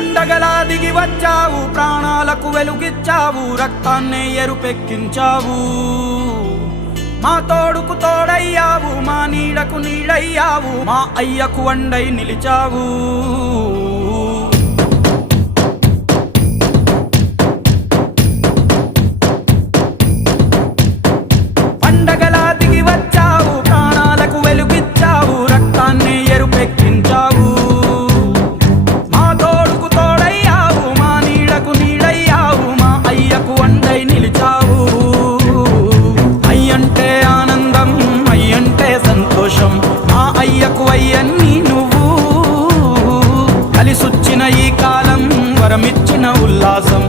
పండగలా దిగి వచ్చావు, ప్రాణాలకు వెలుగిచ్చావు, రక్తాన్నే ఎరుపెక్కించావు. మా తోడుకు తోడయ్యావు, మా నీడకు నీడయ్యావు, మా అయ్యకు వండై నిలిచావు. పండగలా దిగి వచ్చావు, ప్రాణాలకు వెలుగిచ్చావు, రక్తాన్నే ఎరుపెక్కించావు. మా తోడుకు తోడయ్యావు, మా నీడకు నీడయ్యావు, మా అయ్యకు వండై నిలిచావు. అయ్యంటే ఆనందం, అయ్యంటే సంతోషం, మా అయ్యకు అయ్యన్ని నువ్వు. కలిసొచ్చిన ఈ కాలం వరమిచ్చిన ఉల్లాసం,